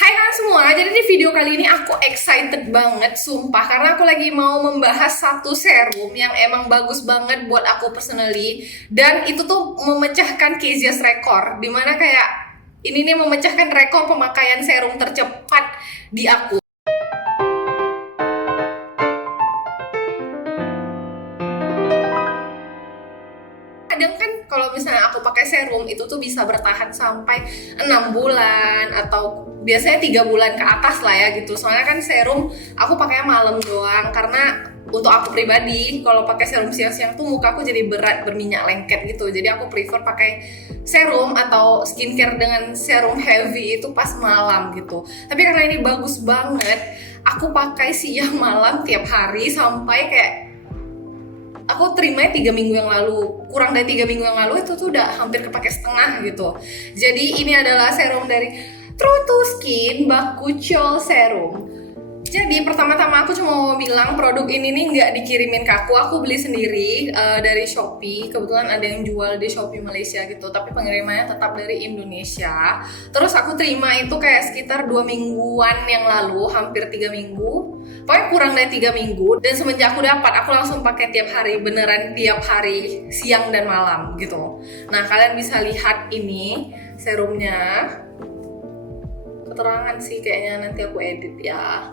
Hai kalian semua, jadi di video kali ini aku excited banget, sumpah. Karena aku lagi mau membahas satu serum yang emang bagus banget buat aku personally. Dan itu tuh memecahkan Kezia's rekor. Dimana kayak, ini nih memecahkan rekor pemakaian serum tercepat di aku. Kadang kan kalau misalnya aku pakai serum itu tuh bisa bertahan sampai 6 bulan atau biasanya 3 bulan ke atas lah ya gitu. Soalnya kan serum aku pakainya malam doang karena untuk aku pribadi kalau pakai serum siang-siang tuh muka aku jadi berat, berminyak lengket gitu. Jadi aku prefer pakai serum atau skincare dengan serum heavy itu pas malam gitu. Tapi karena ini bagus banget, aku pakai siang malam tiap hari sampai kayak aku terimanya 3 minggu yang lalu, kurang dari 3 minggu yang lalu itu tuh udah hampir kepake setengah gitu. Jadi ini adalah serum dari True to Skin Bakuchiol Serum. Jadi pertama-tama aku cuma mau bilang produk ini nih nggak dikirimin ke aku beli sendiri dari Shopee. Kebetulan ada yang jual di Shopee Malaysia gitu, tapi pengirimannya tetap dari Indonesia. Terus aku terima itu kayak sekitar 2 mingguan yang lalu, hampir 3 minggu. Pokoknya kurang dari 3 minggu. Dan semenjak aku dapat, aku langsung pakai tiap hari, beneran tiap hari, siang dan malam gitu. Nah kalian bisa lihat ini serumnya. Keterangan sih kayaknya nanti aku edit ya.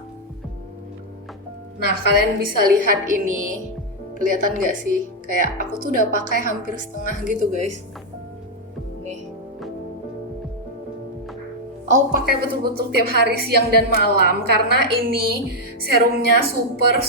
Nah kalian bisa lihat ini, kelihatan nggak sih? Kayak aku tuh udah pakai hampir setengah gitu guys. Nih. Oh pakai betul-betul tiap hari siang dan malam karena ini serumnya super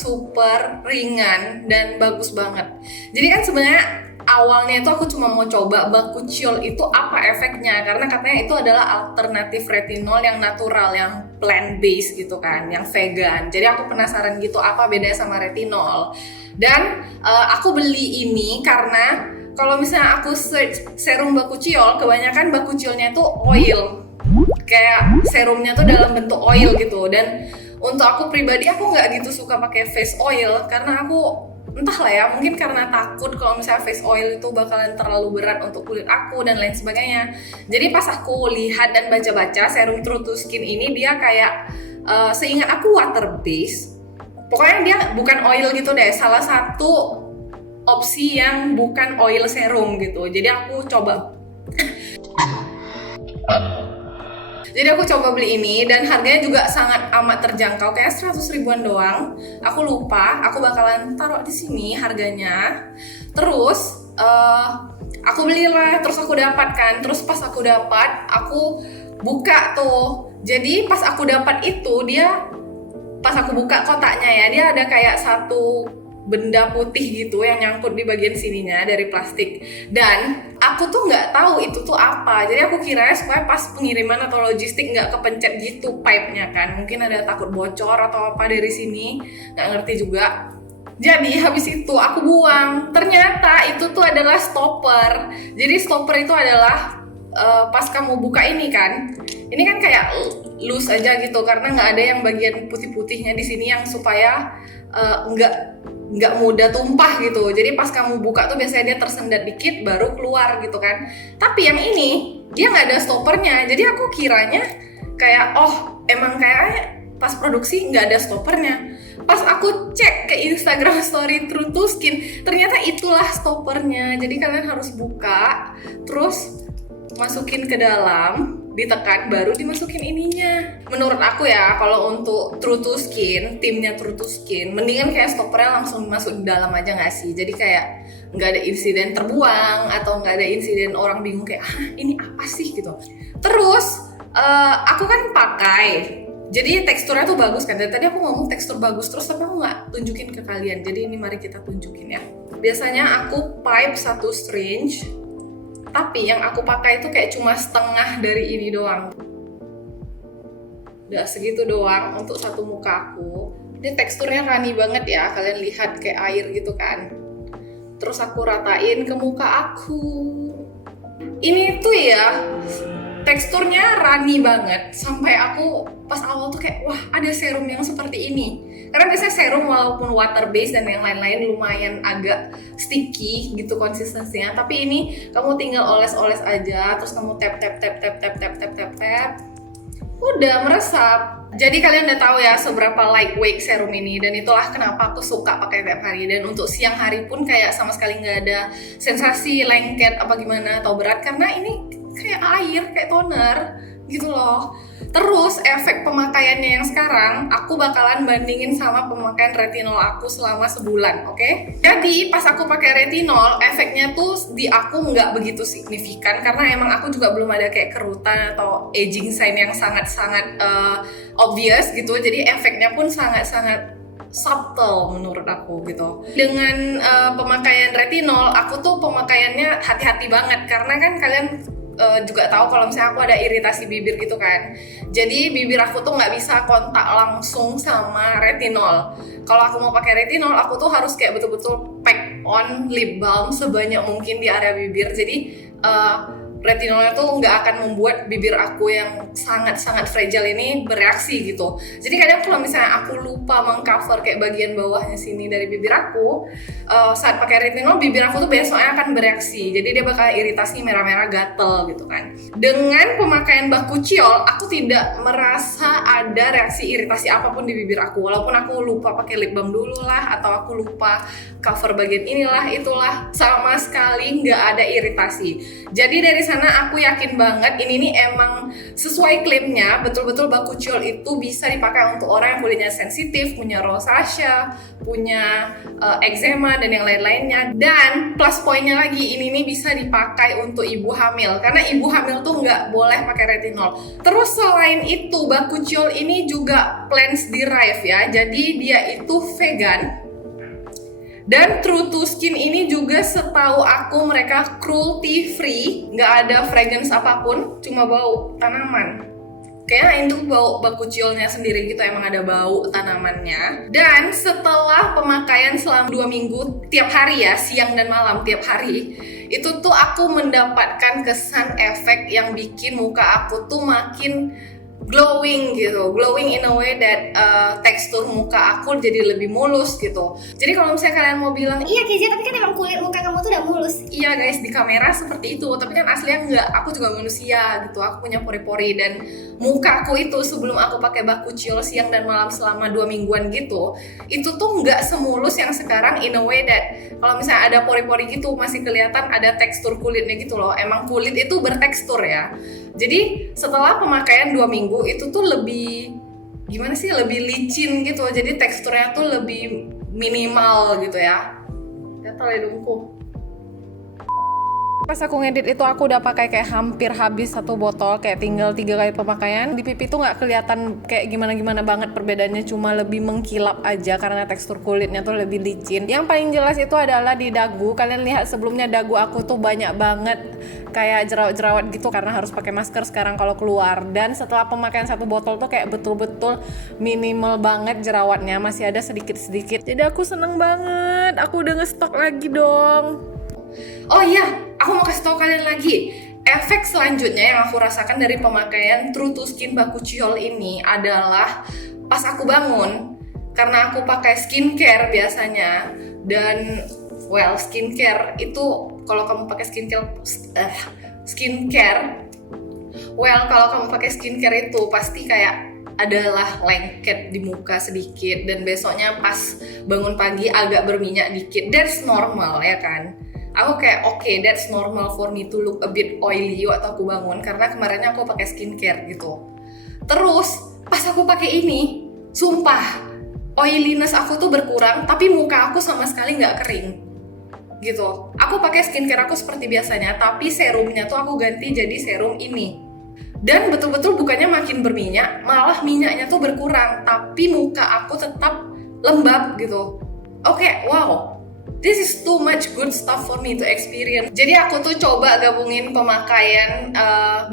ringan dan bagus banget. Jadi kan sebenarnya awalnya itu aku cuma mau coba Bakuchiol itu apa efeknya, karena katanya itu adalah alternatif retinol yang natural, yang plant based gitu kan, yang vegan. Jadi aku penasaran gitu apa bedanya sama retinol. Dan aku beli ini karena kalau misalnya aku search serum Bakuchiol, kebanyakan Bakuchiolnya itu oil, kayak serumnya tuh dalam bentuk oil gitu. Dan untuk aku pribadi aku nggak gitu suka pakai face oil karena aku entahlah ya, mungkin karena takut kalau misalnya face oil itu bakalan terlalu berat untuk kulit aku dan lain sebagainya. Jadi pas aku lihat dan baca-baca serum True to Skin ini, dia kayak seingat aku water based. Pokoknya dia bukan oil gitu deh, salah satu opsi yang bukan oil serum gitu. Jadi aku coba beli ini dan harganya juga sangat amat terjangkau, kayak 100 ribuan doang. Aku lupa, aku bakalan taruh di sini harganya. Terus aku belilah, terus aku dapatkan. Terus pas aku dapat, aku buka tuh. Jadi pas aku dapat itu pas aku buka kotaknya ya, dia ada kayak satu benda putih gitu yang nyangkut di bagian sininya dari plastik. Dan aku tuh nggak tahu itu tuh apa. Jadi aku kira supaya pas pengiriman atau logistik nggak kepencet gitu pipe-nya kan. Mungkin ada takut bocor atau apa dari sini, nggak ngerti juga. Jadi habis itu aku buang. Ternyata itu tuh adalah stopper. Jadi stopper itu adalah pas kamu buka ini kan kayak loose aja gitu karena nggak ada yang bagian putih-putihnya di sini yang supaya nggak mudah tumpah gitu. Jadi pas kamu buka tuh biasanya dia tersendat dikit baru keluar gitu kan. Tapi yang ini dia nggak ada stoppernya. Jadi aku kiranya kayak emang kayak pas produksi nggak ada stoppernya. Pas aku cek ke Instagram story True to Skin, ternyata itulah stoppernya. Jadi kalian harus buka, terus masukin ke dalam, ditekan, baru dimasukin ininya. Menurut aku ya, kalau untuk True to Skin, timnya True to Skin, mendingan kayak stoppernya langsung masuk di dalam aja nggak sih? Jadi kayak nggak ada insiden terbuang atau nggak ada insiden orang bingung kayak ini apa sih gitu. Terus aku kan pakai, jadi teksturnya tuh bagus kan. Dari tadi aku ngomong tekstur bagus terus, tapi aku nggak tunjukin ke kalian. Jadi ini mari kita tunjukin ya. Biasanya aku pipe satu syringe, tapi yang aku pakai itu kayak cuma setengah dari ini doang. Udah segitu doang untuk satu muka aku. Ini teksturnya runny banget ya, kalian lihat kayak air gitu kan. Terus aku ratain ke muka aku. Ini tuh ya teksturnya runny banget, sampai aku pas awal tuh kayak wah ada serum yang seperti ini. Karena biasanya serum walaupun water based dan yang lain-lain lumayan agak sticky gitu konsistensinya, tapi ini kamu tinggal oles-oles aja, terus kamu tap Udah meresap. Jadi kalian udah tahu ya seberapa lightweight serum ini, dan itulah kenapa aku suka pakai tiap hari. Dan untuk siang hari pun kayak sama sekali nggak ada sensasi lengket apa gimana atau berat, karena ini kayak air, kayak toner gitu loh. Terus efek pemakaiannya yang sekarang aku bakalan bandingin sama pemakaian retinol aku selama sebulan, oke? Jadi pas aku pakai retinol, efeknya tuh di aku nggak begitu signifikan karena emang aku juga belum ada kayak kerutan atau aging sign yang sangat-sangat obvious gitu. Jadi efeknya pun sangat-sangat subtle menurut aku gitu. Dengan pemakaian retinol, aku tuh pemakaiannya hati-hati banget karena kan kalian juga tahu kalau misalnya aku ada iritasi bibir gitu kan. Jadi bibir aku tuh nggak bisa kontak langsung sama retinol. Kalau aku mau pakai retinol, aku tuh harus kayak betul-betul pack on lip balm sebanyak mungkin di area bibir. Jadi retinolnya tuh nggak akan membuat bibir aku yang sangat-sangat fragile ini bereaksi gitu. Jadi kadang kalau misalnya aku lupa mengcover kayak bagian bawahnya sini dari bibir aku, saat pakai retinol, bibir aku tuh besoknya akan bereaksi. Jadi dia bakal iritasi merah-merah gatel gitu kan. Dengan pemakaian Bakuchiol, aku tidak merasa ada reaksi iritasi apapun di bibir aku. Walaupun aku lupa pakai lip balm dulu lah, atau aku lupa cover bagian inilah itulah, sama sekali nggak ada iritasi. Jadi dari sana aku yakin banget ini nih emang sesuai klaimnya, betul-betul Bakuchiol itu bisa dipakai untuk orang yang kulitnya sensitif, punya rosacea, punya eczema dan yang lain-lainnya. Dan plus poinnya lagi, ini nih bisa dipakai untuk ibu hamil karena ibu hamil tuh nggak boleh pakai retinol. Terus selain itu Bakuchiol ini juga plant derived ya, jadi dia itu vegan. Dan True to Skin ini juga setahu aku mereka cruelty free, nggak ada fragrance apapun, cuma bau tanaman. Kayaknya itu bau Bakuchiolnya sendiri gitu, emang ada bau tanamannya. Dan setelah pemakaian selama 2 minggu tiap hari ya, siang dan malam tiap hari, itu tuh aku mendapatkan kesan efek yang bikin muka aku tuh makin glowing gitu, glowing in a way that tekstur muka aku jadi lebih mulus gitu. Jadi kalau misalnya kalian mau bilang, iya Kezia, tapi kan emang kulit muka kamu tuh udah mulus. iya guys, di kamera seperti itu, tapi kan aslinya enggak, aku juga manusia gitu, aku punya pori-pori. Dan muka aku itu sebelum aku pakai Bakuchiol siang dan malam selama 2 mingguan gitu, itu tuh nggak semulus yang sekarang, in a way that kalau misalnya ada pori-pori gitu masih kelihatan ada tekstur kulitnya gitu loh. Emang kulit itu bertekstur ya. Jadi setelah pemakaian 2 minggu itu tuh lebih gimana sih, lebih licin gitu, jadi teksturnya tuh lebih minimal gitu ya. Gatal ya dungku. Pas aku ngedit itu aku udah pakai kayak hampir habis 1 botol, kayak tinggal 3 kali pemakaian. Di pipi tuh nggak kelihatan kayak gimana-gimana banget perbedaannya, cuma lebih mengkilap aja karena tekstur kulitnya tuh lebih licin. Yang paling jelas itu adalah di dagu. Kalian lihat sebelumnya dagu aku tuh banyak banget kayak jerawat-jerawat gitu karena harus pakai masker sekarang kalau keluar. Dan setelah pemakaian 1 botol tuh kayak betul-betul minimal banget jerawatnya, masih ada sedikit-sedikit. Jadi aku seneng banget, aku udah ngestok lagi dong. Oh iya, aku mau kasih tau kalian lagi. Efek selanjutnya yang aku rasakan dari pemakaian True to Skin Bakuchiol ini adalah pas aku bangun, karena aku pakai skincare biasanya. Dan well, skincare itu kalau kamu pakai kalau kamu pakai skincare itu pasti kayak adalah lengket di muka sedikit, dan besoknya pas bangun pagi agak berminyak dikit. That's normal ya kan. Aku kayak okay, that's normal for me to look a bit oily waktu aku bangun karena kemarinnya aku pakai skincare gitu. Terus pas aku pakai ini, sumpah oiliness aku tuh berkurang, tapi muka aku sama sekali nggak kering gitu. Aku pakai skincare aku seperti biasanya, tapi serumnya tuh aku ganti jadi serum ini. Dan betul-betul bukannya makin berminyak, malah minyaknya tuh berkurang, tapi muka aku tetap lembab gitu. Oke, wow. This is too much good stuff for me to experience. Jadi aku tuh coba gabungin pemakaian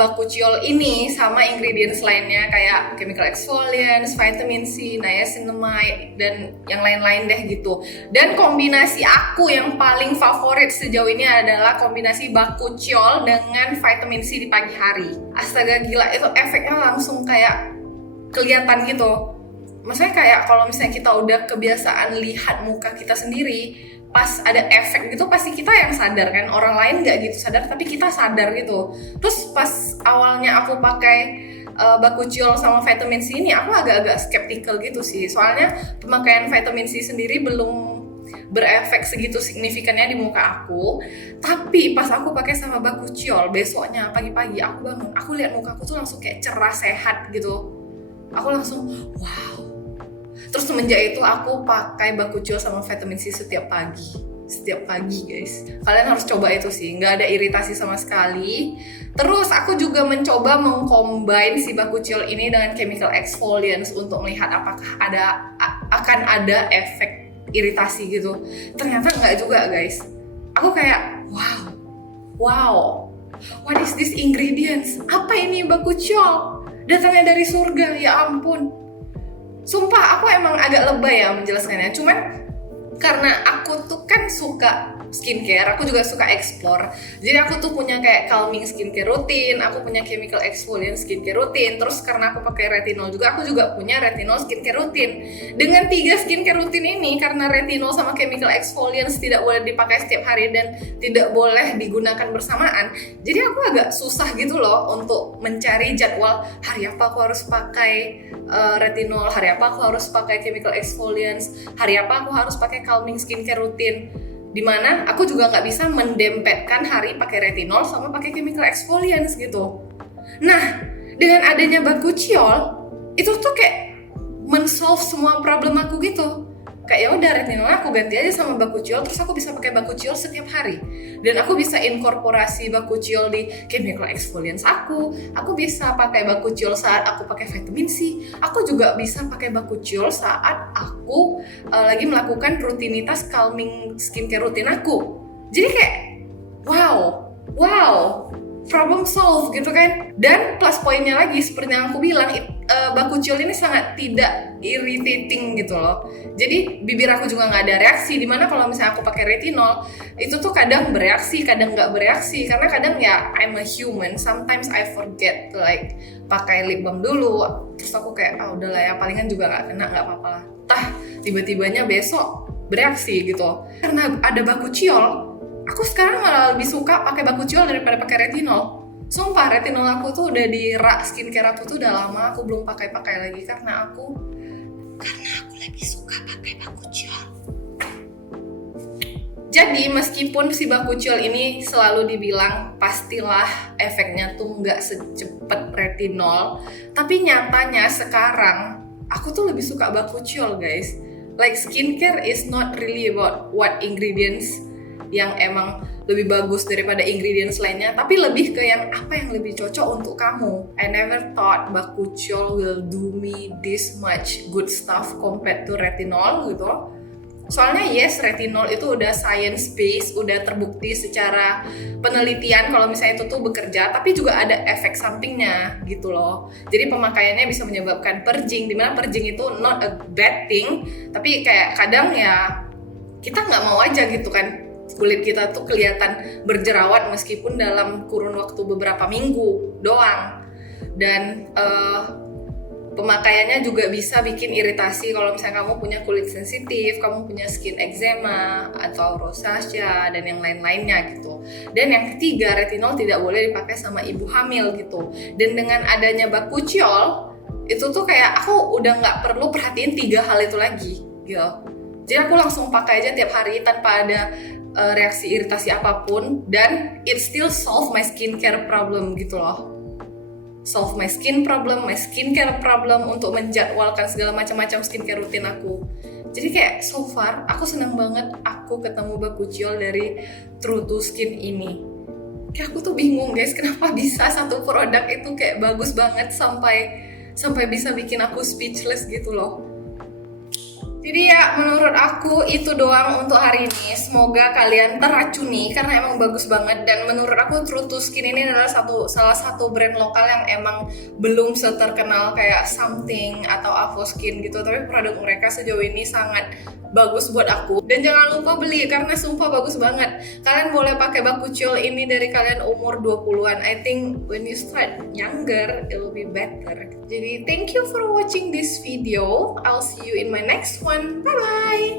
Bakuchiol ini sama ingredients lainnya kayak chemical exfoliants, vitamin C, niacinamide, dan yang lain-lain deh gitu. Dan kombinasi aku yang paling favorit sejauh ini adalah kombinasi Bakuchiol dengan vitamin C di pagi hari. Astaga gila, itu efeknya langsung kayak kelihatan gitu. Maksudnya kayak kalau misalnya kita udah kebiasaan lihat muka kita sendiri, pas ada efek gitu pasti kita yang sadar kan, orang lain nggak gitu sadar tapi kita sadar gitu. Terus pas awalnya aku pakai Bakuchiol sama vitamin C ini aku agak-agak skeptical gitu sih. Soalnya pemakaian vitamin C sendiri belum berefek segitu signifikannya di muka aku. Tapi pas aku pakai sama Bakuchiol, besoknya pagi-pagi aku bangun, aku lihat muka aku tuh langsung kayak cerah, sehat gitu. Aku langsung wow. Terus semenjak itu aku pakai Bakuchiol sama vitamin C setiap pagi guys. Kalian harus coba itu sih, nggak ada iritasi sama sekali. Terus aku juga mencoba mengcombine si Bakuchiol ini dengan chemical exfoliants untuk melihat apakah akan ada efek iritasi gitu. Ternyata nggak juga guys. Aku kayak wow, what is this ingredients? Apa ini Bakuchiol? Datangnya dari surga, ya ampun. Sumpah aku emang agak lebay ya menjelaskannya. Cuman karena aku tuh kan suka skincare, aku juga suka explore. Jadi aku tuh punya kayak calming skincare rutin, aku punya chemical exfoliant skincare rutin. Terus karena aku pakai retinol juga, aku juga punya retinol skincare rutin. Dengan 3 skincare rutin ini, karena retinol sama chemical exfoliant tidak boleh dipakai setiap hari dan tidak boleh digunakan bersamaan, jadi aku agak susah gitu loh untuk mencari jadwal hari apa aku harus pakai retinol, hari apa aku harus pakai chemical exfoliants, hari apa aku harus pakai calming skincare rutin. Dimana aku juga nggak bisa mendempetkan hari pakai retinol sama pakai chemical exfoliants gitu. Nah, dengan adanya Bakuchiol, itu tuh kayak men-solve semua problem aku gitu. Kayak ya udah retinol aku ganti aja sama Bakuchiol, terus aku bisa pakai Bakuchiol setiap hari. Dan aku bisa inkorporasi Bakuchiol di chemical exfoliants aku bisa pakai Bakuchiol saat aku pakai vitamin C, aku juga bisa pakai Bakuchiol saat aku lagi melakukan rutinitas calming skincare rutin aku. Jadi kayak wow, problem solve gitu kan. Dan plus poinnya lagi seperti yang aku bilang, Bakuchiol ini sangat tidak irritating gitu loh. Jadi bibir aku juga nggak ada reaksi. Dimana kalau misalnya aku pakai retinol, itu tuh kadang bereaksi, kadang nggak bereaksi. Karena kadang ya I'm a human, sometimes I forget to like pakai lip balm dulu. Terus aku kayak udahlah ya, palingan juga nggak kena, nggak apa-apa lah. Tiba-tibanya besok bereaksi gitu. Karena ada Bakuchiol, aku sekarang malah lebih suka pakai Bakuchiol daripada pakai retinol. Sumpah, retinol aku tuh udah di rak skincare aku tuh udah lama aku belum pakai lagi karena aku lebih suka pakai Bakuchiol. Jadi meskipun si Bakuchiol ini selalu dibilang pastilah efeknya tuh nggak secepat retinol, tapi nyatanya sekarang aku tuh lebih suka Bakuchiol guys. Like skincare is not really about what ingredients yang emang lebih bagus daripada ingredients lainnya, tapi lebih ke yang apa yang lebih cocok untuk kamu. I never thought Bakuchiol will do me this much good stuff compared to retinol gitu. Soalnya yes, retinol itu udah science based, udah terbukti secara penelitian kalau misalnya itu tuh bekerja, tapi juga ada efek sampingnya gitu loh. Jadi pemakaiannya bisa menyebabkan purging, dimana purging itu not a bad thing, tapi kayak kadang ya kita nggak mau aja gitu kan kulit kita tuh kelihatan berjerawat meskipun dalam kurun waktu beberapa minggu doang. Dan pemakaiannya juga bisa bikin iritasi kalau misalnya kamu punya kulit sensitif, kamu punya skin eczema atau rosacea dan yang lain-lainnya gitu. Dan yang ketiga, retinol tidak boleh dipakai sama ibu hamil gitu. Dan dengan adanya Bakuchiol, itu tuh kayak aku udah nggak perlu perhatiin 3 hal itu lagi gitu. Jadi aku langsung pakai aja tiap hari tanpa ada reaksi iritasi apapun, dan it still solve my skincare problem gitu loh. Solve my skin problem, my skincare problem untuk menjadwalkan segala macam-macam skincare rutin aku. Jadi kayak so far aku senang banget aku ketemu Bakuchiol dari True to Skin ini. Kayak aku tuh bingung guys, kenapa bisa satu produk itu kayak bagus banget sampai bisa bikin aku speechless gitu loh. Jadi ya menurut aku itu doang untuk hari ini. Semoga kalian terracuni karena emang bagus banget. Dan menurut aku True to Skin ini adalah salah satu brand lokal yang emang belum seterkenal kayak Something atau Avoskin gitu. Tapi produk mereka sejauh ini sangat bagus buat aku. Dan jangan lupa beli karena sumpah bagus banget. Kalian boleh pakai Bakuchiol ini dari kalian umur 20-an. I think when you start younger, it will be better. Jadi thank you for watching this video. I'll see you in my next one. Bye bye.